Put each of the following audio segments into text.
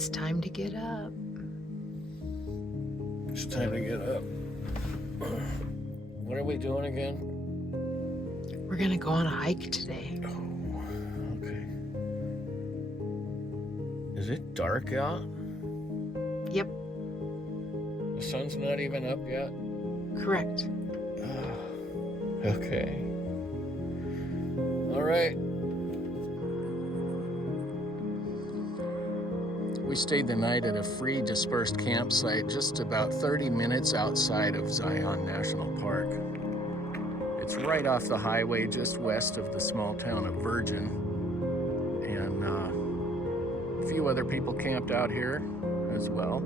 It's time to get up. It's time to get up. What are we doing again? We're gonna go on a hike today. Oh, okay. Is it dark out? Yep, The sun's not even up yet? correct. Okay. All right. We stayed the night at a free dispersed campsite just about 30 minutes outside of Zion National Park. It's right off the highway just west of the small town of Virgin. And a few other people camped out here as well.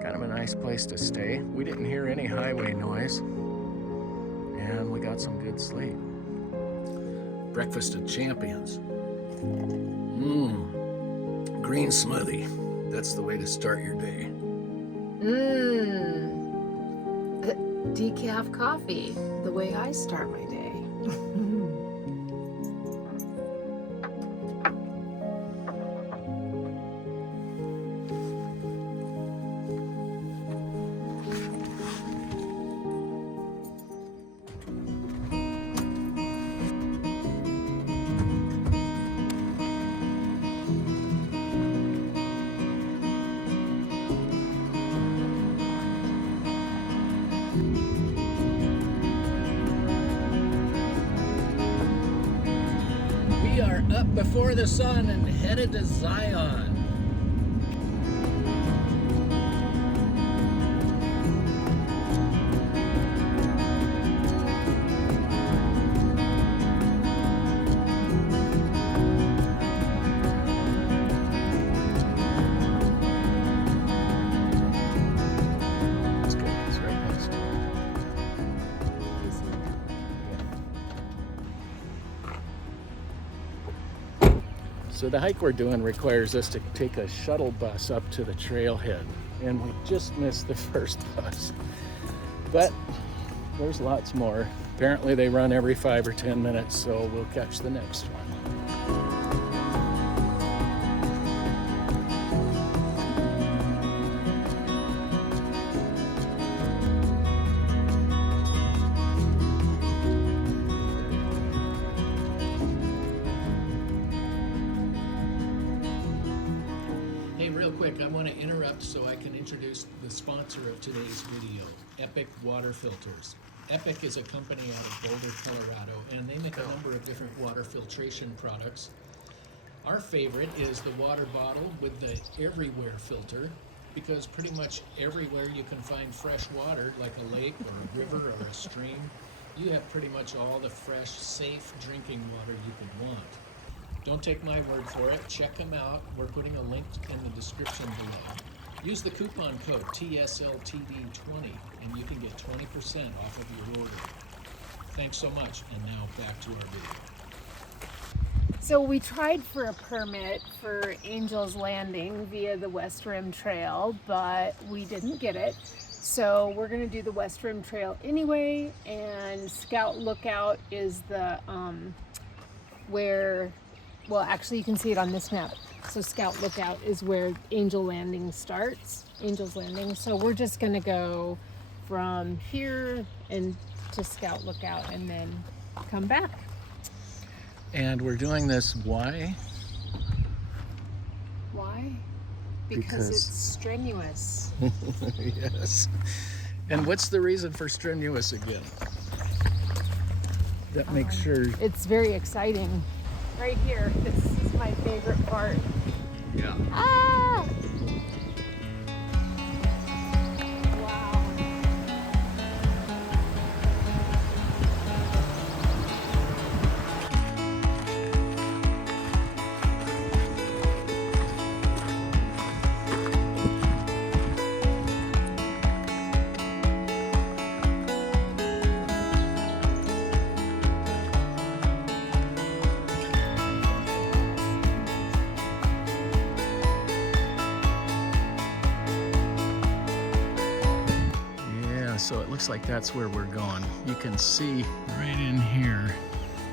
Kind of a nice place to stay. We didn't hear any highway noise. And we got some good sleep. Breakfast of champions. Green smoothie. That's the way to start your day. Decaf coffee, the way I start my day. We are up before the sun and headed to Zion. It's good. It's right next to it. So the hike we're doing requires us to take a shuttle bus up to the trailhead, and we just missed the first bus. But there's lots more. Apparently they run every 5 or 10 minutes, so we'll catch the next one. Hey, real quick, I want to interrupt so I can introduce the sponsor of today's video, Epic Water Filters. Epic is a company out of Boulder, Colorado, and they make a number of different water filtration products. Our favorite is the water bottle with the everywhere filter, because pretty much everywhere you can find fresh water, like a lake or a river or a stream, you have pretty much all the fresh, safe drinking water you could want. Don't take my word for it. Check them out. We're putting a link in the description below. Use the coupon code TSLTD20 and you can get 20% off of your order. Thanks so much. And now back to our video. So we tried for a permit for Angel's Landing via the West Rim Trail, but we didn't get it. So we're going to do the West Rim Trail anyway, and Scout Lookout is the where, well, actually you can see it on this map. So Scout Lookout is where Angel Landing starts, Angel's Landing. So we're just going to go from here and to Scout Lookout and then come back. And we're doing this, why? Why? Because it's strenuous. Yes. And what's the reason for strenuous again? That makes sure. It's very exciting. Right here, this is my favorite part. Yeah. Ah! Wow. So it looks like that's where we're going. You can see right in here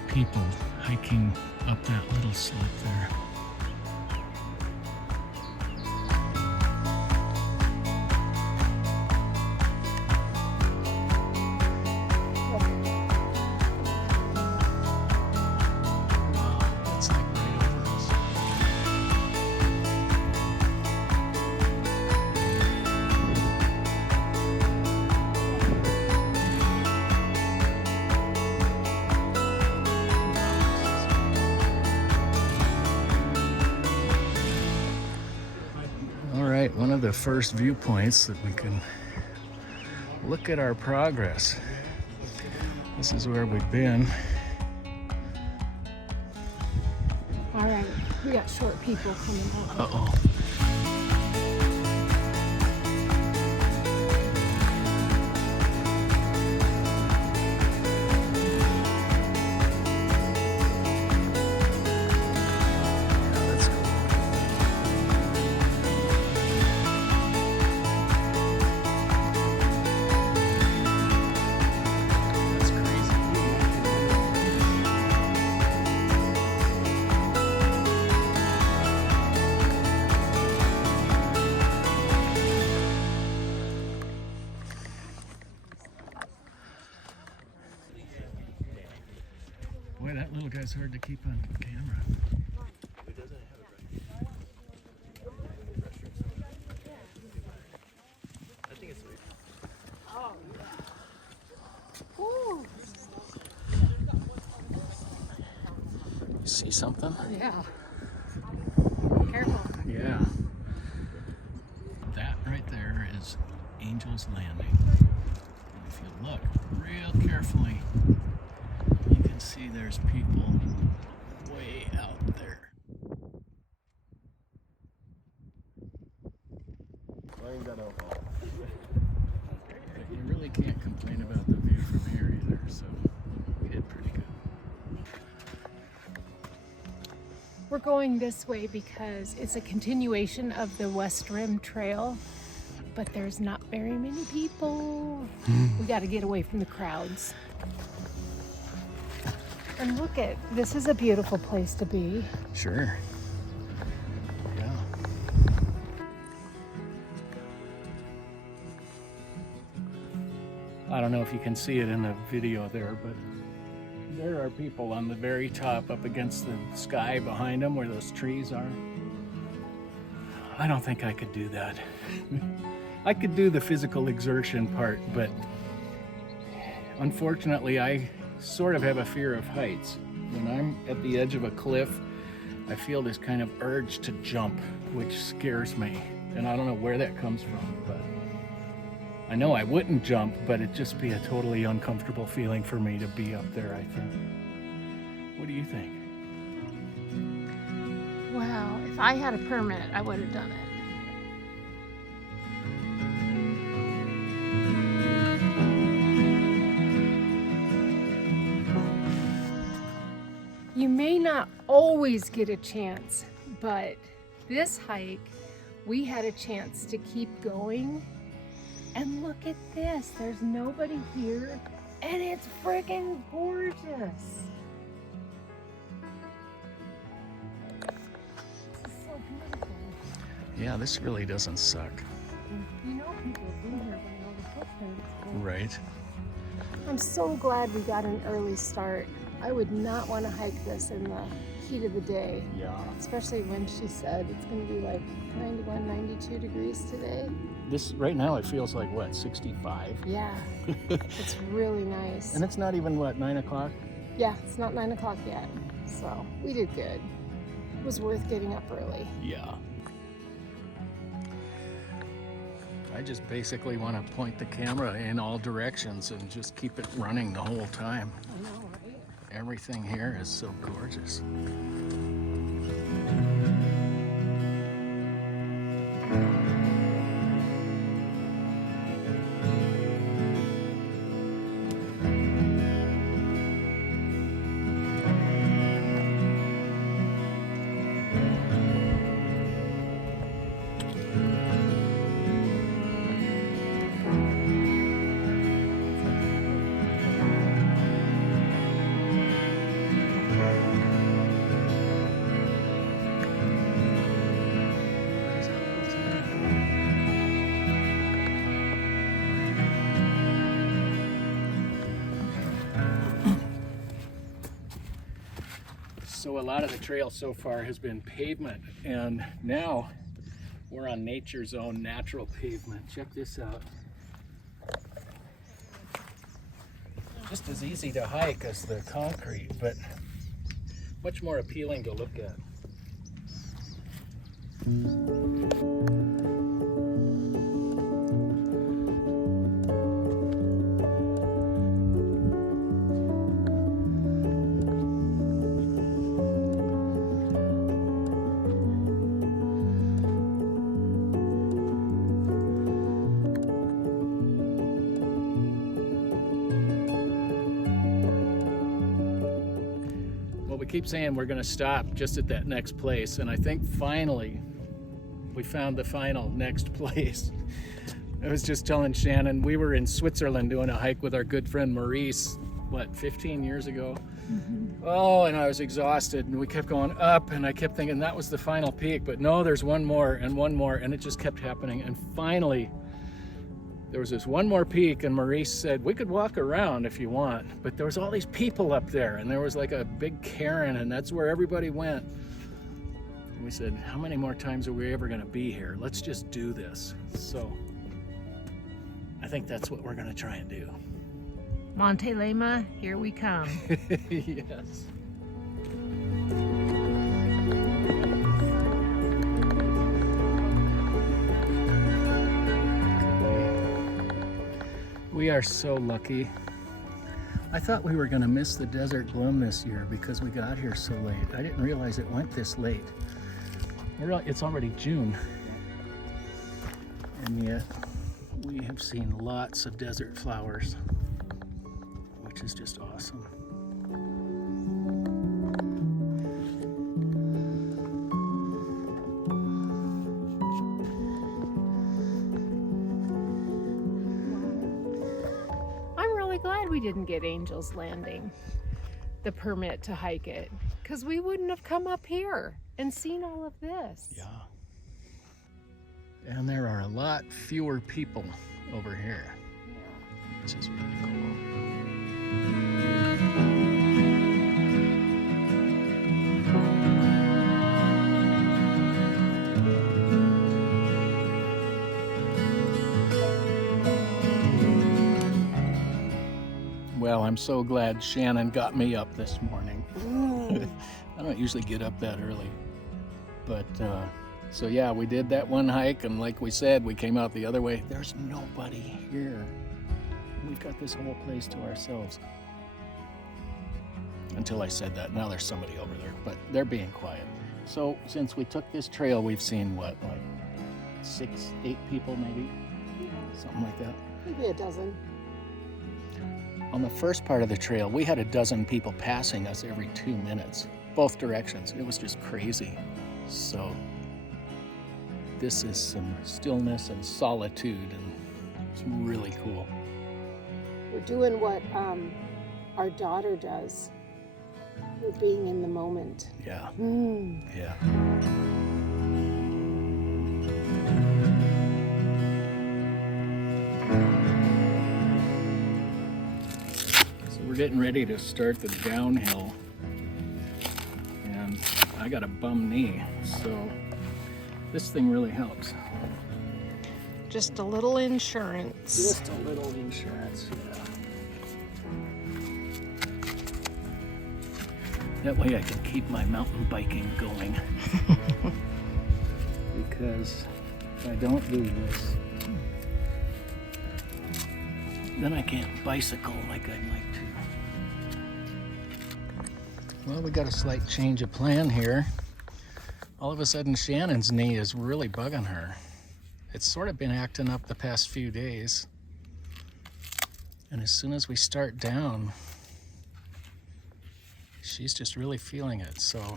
people hiking up that little slope there. of the first viewpoints that we can look at our progress. This is where we've been. All right, we got short people coming out. Uh-oh. Boy, that little guy's hard to keep on camera. You see something? Yeah. Careful. Yeah. That right there is Angel's Landing. And if you look real carefully, you can see there's people way out there. You really can't complain about the view from here either, so we did pretty good. We're going this way because it's a continuation of the West Rim Trail, but there's not very many people. We got to get away from the crowds. And look at, this is a beautiful place to be. Sure. Yeah. I don't know if you can see it in the video there, but there are people on the very top up against the sky behind them where those trees are. I don't think I could do that. I could do the physical exertion part, but unfortunately I sort of have a fear of heights. When I'm at the edge of a cliff, I feel this kind of urge to jump, which scares me. And I don't know where that comes from, but I know I wouldn't jump, but it'd just be a totally uncomfortable feeling for me to be up there, I think. What do you think? Wow, if I had a permit, I would have done it. You may not always get a chance, but this hike, we had a chance to keep going. And look at this, there's nobody here, and it's freaking gorgeous. This is so beautiful. Yeah, this really doesn't suck. And you know people have been here when all the footprints. Right. I'm so glad we got an early start. I would not want to hike this in the heat of the day. Yeah. Especially when she said it's going to be like 91, 92 degrees today. This, right now, it feels like, what, 65? Yeah, it's really nice. And it's not even, what, 9 o'clock? Yeah, it's not 9 o'clock yet, so we did good. It was worth getting up early. Yeah. I just basically want to point the camera in all directions and just keep it running the whole time. I know, right? Everything here is so gorgeous. So a lot of the trail so far has been pavement, and now we're on nature's own natural pavement. Check this out. Just as easy to hike as the concrete, but much more appealing to look at. we keep saying we're gonna stop just at that next place, and I think finally we found the final next place. I was just telling Shannon, we were in Switzerland doing a hike with our good friend Maurice, 15 years ago? Oh, and I was exhausted, and we kept going up, and I kept thinking that was the final peak, but no, there's one more, and it just kept happening. And finally, there was this one more peak, and Maurice said, we could walk around if you want, but there was all these people up there, and there was like a big cairn, and that's where everybody went. And we said, how many more times are we ever gonna be here? Let's just do this. So I think that's what we're gonna try and do. Monte Lema, here we come. Yes. We are so lucky. I thought we were gonna miss the desert bloom this year because we got here so late. I didn't realize it went this late. It's already June. And yet we have seen lots of desert flowers, which is just awesome. I'm really glad we didn't get Angel's Landing, the permit to hike it, because we wouldn't have come up here and seen all of this. Yeah. And there are a lot fewer people over here, which is really cool. Well, I'm so glad Shannon got me up this morning. I don't usually get up that early. But, so yeah, we did that one hike, and like we said, we came out the other way. There's nobody here. We've got this whole place to ourselves. Until I said that, now there's somebody over there, but they're being quiet. So since we took this trail, we've seen what, like 6, 8 people maybe? Something like that. Maybe a dozen. On the first part of the trail, we had a dozen people passing us every 2 minutes, both directions. It was just crazy. So this is some stillness and solitude, and it's really cool. We're doing what our daughter does. We're being in the moment. Yeah, yeah. So we're getting ready to start the downhill, and I got a bum knee, so this thing really helps. Just a little insurance. Just a little insurance, yeah. That way I can keep my mountain biking going. Because if I don't do this, then I can't bicycle like I'd like to. Well, we got a slight change of plan here. All of a sudden, Shannon's knee is really bugging her. It's sort of been acting up the past few days. And as soon as we start down, she's just really feeling it. So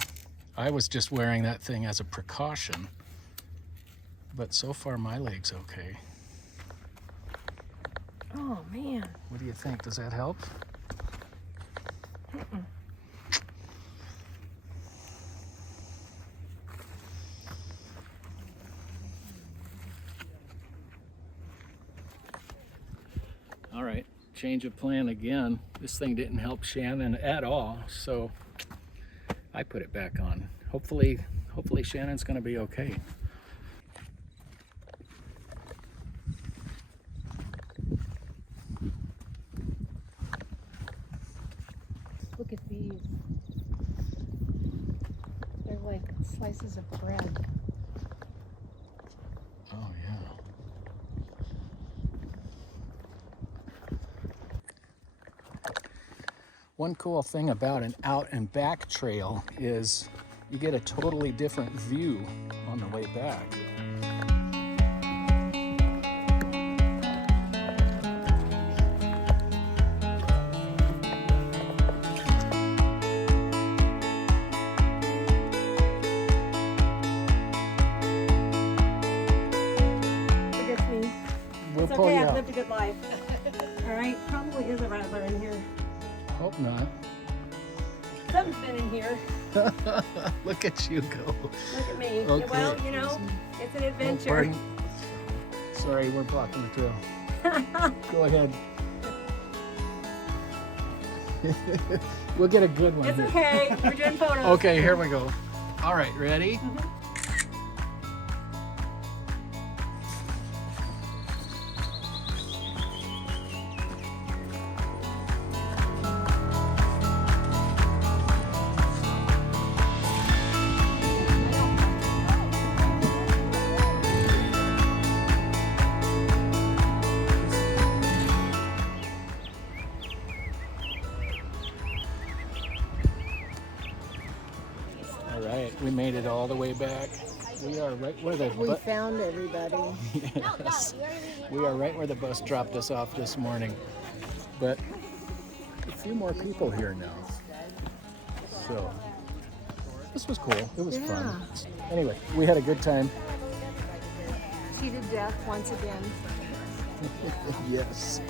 I was just wearing that thing as a precaution. But so far, my leg's okay. Oh, man. What do you think? Does that help? Mm-mm. All right, change of plan again. This thing didn't help Shannon at all, so I put it back on. Hopefully Shannon's gonna be okay. Look at these. They're like slices of bread. Oh yeah. One cool thing about an out and back trail is you get a totally different view on the way back. I've lived a good life. All right, probably is a rattler in here. Hope not. Something's been in here. Look at you go. Look at me. Okay. Well, you know, it's an Oh, adventure. pardon. Sorry, we're blocking the trail. Go ahead. We'll get a good one. It's here. okay. We're doing photos. Okay, here we go. All right, ready? All right, we made it all the way back. We are right where the We found everybody. yes, we are right where the bus dropped us off this morning. But a few more people here now. So this was cool. It was fun. Anyway, we had a good time. Cheated death once again. Yes.